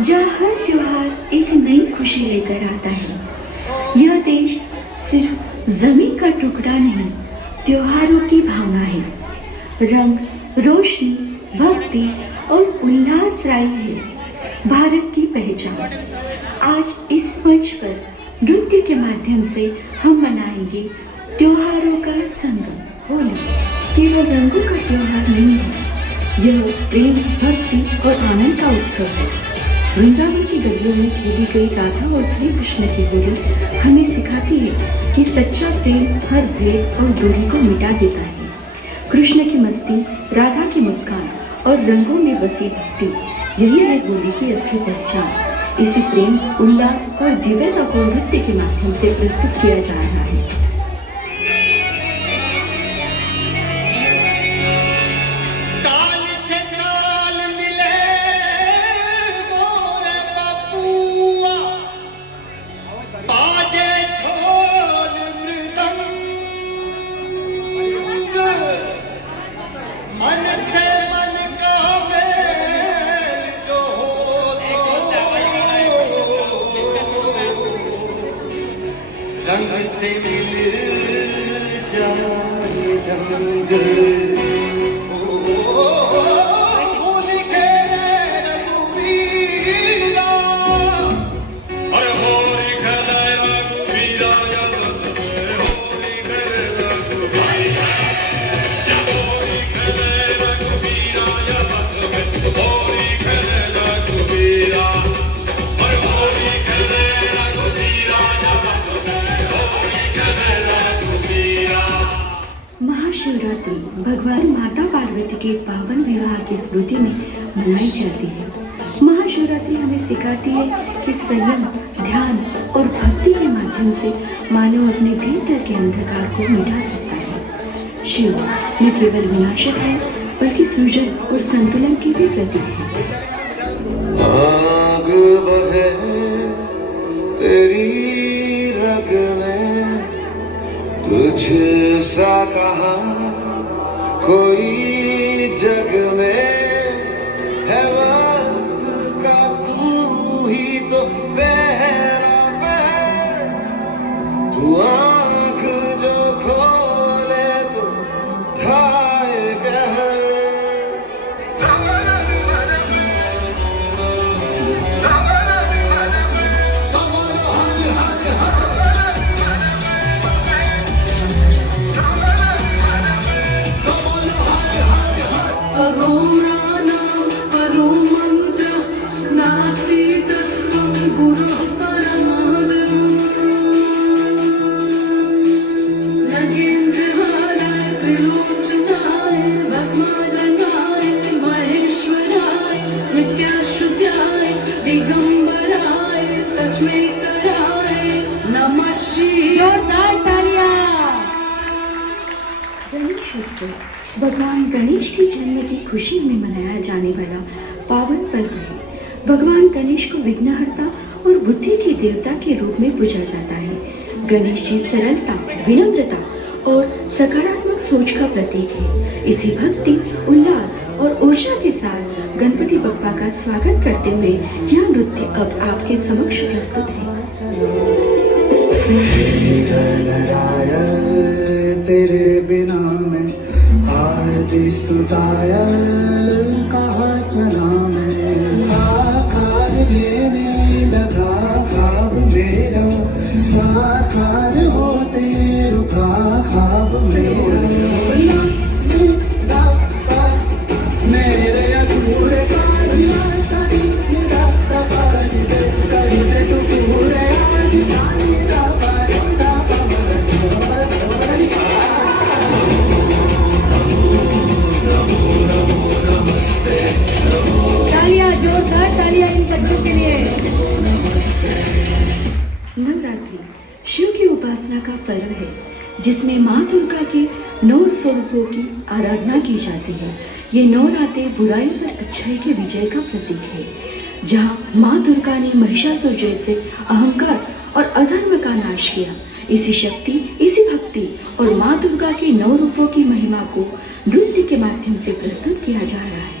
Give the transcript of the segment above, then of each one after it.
जहाँ हर त्योहार एक नई खुशी लेकर आता है। यह देश सिर्फ जमीन का टुकड़ा नहीं, त्योहारों की भावना है। रंग, रोशनी, भक्ति और उल्लास राई है भारत की पहचान। आज इस मंच पर नृत्य के माध्यम से हम मनाएंगे त्योहारों का संगम। होली केवल रंगों का त्योहार नहीं है, यह प्रेम, भक्ति और आनंद का उत्सव है। वृंदावन की गलियों में खेली गई राधा और श्री कृष्ण की होली हमें सिखाती है कि सच्चा प्रेम हर भेद और दूरी को मिटा देता है। कृष्ण की मस्ती, राधा की मुस्कान और रंगों में बसी भक्ति, यही है होली की असली पहचान। इसी प्रेम, उल्लास और दिव्यता को नृत्य के माध्यम से प्रस्तुत किया जा रहा है। रंग से मिल जाए रंग, होली खेले रघुवीरा, अरे होली खेले रघुवीरा, होली खेले रघुवीरा, होली खेले रघुवीरा, होली खेले रघुवीरा, अरे होली खेले रघुवीरा। महाशिवरात्रि भगवान माता पार्वती के पावन विवाह की स्मृति में मनाई जाती है। महाशिवरात्रि हमें सिखाती है कि संयम, ध्यान और भक्ति के माध्यम से मानव अपने भीतर के अंधकार को मिटा सकता है। शिव न केवल विनाशक है, बल्कि सृजन और संतुलन की भी प्रतीक है। आग बहे तेरी रग में, तुझ सा कहा कोई जग में है, वक्त का तू ही तो पहला पहर, तू आँख जो खोले तो ढाए कहर। भगवान गणेश के जन्म की खुशी में मनाया जाने वाला पावन पर्व है। भगवान गणेश को विघ्नहर्ता और बुद्धि के देवता के रूप में पूजा जाता है। गणेश जी सरलता, विनम्रता और सकारात्मक सोच का प्रतीक है। इसी भक्ति, उल्लास और ऊर्जा के साथ गणपति बप्पा का स्वागत करते हुए यह नृत्य अब आपके समक्ष प्रस्तुत है। तेरे बिना मैं आदि स्तुताय कहाँ चला मैं, आकार लेने लगा ख्वाब मेरा, साकार होते रुका ख्वाब मेरा। मेरे अधूरे कार्य सारी निराशा कर दे तू पूरे आज सारी जोरदार तालियां इन बच्चों के लिए। नवरात्रि शिव की उपासना का पर्व है, जिसमें माँ दुर्गा के 9 स्वरूपों की आराधना की जाती है। ये 9 रातें बुराई पर अच्छाई के विजय का प्रतीक है। जहाँ माँ दुर्गा ने महिषासुर जैसे अहंकार और अधर्म का नाश किया, इसी शक्ति, इसी भक्ति और माँ दुर्गा के 9 रूपों की महिमा को नृत्य के माध्यम से प्रस्तुत किया जा रहा है।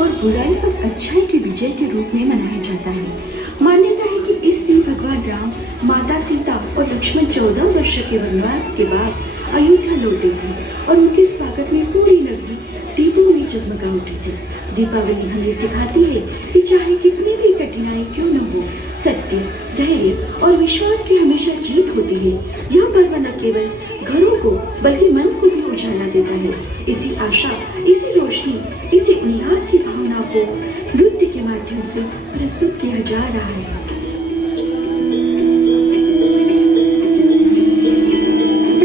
और बुराई पर अच्छाई की विजय के रूप में मनाया जाता है। मान्यता है कि इस दिन भगवान राम, माता सीता और लक्ष्मण 14 वर्ष के वनवास के बाद अयोध्या लौटे थे और उनके स्वागत में पूरी नगरी दीपों में जगमगा उठी थी। दीपावली हमें सिखाती है कि चाहे कितनी भी कठिनाई क्यों न हो, सत्य, धैर्य और विश्वास की हमेशा जीत होती है। यह पर्व न केवल घरों को बल्कि मन को भी उजाला देता है। इसी आशा, इसी रोशनी, इसी उल्लास की भावना को नृत्य के माध्यम से प्रस्तुत किया जा रहा है।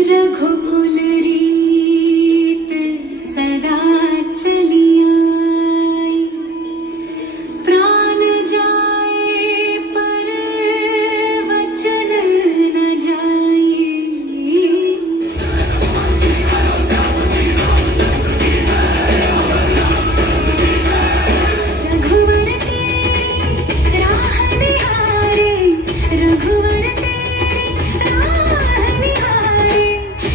रघुकुल रीत सदा चली आई, प्राण जाए पर वचन न जाए। रघुवर तेरी राह निहारे, रघुवर तेरी राह निहारे,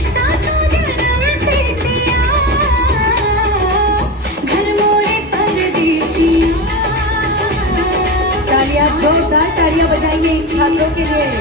सातों जन्म से सिया, घर मोरे परदेसिया। तालियां, जोरदार तालियां बजाइए इन छात्रों के लिए।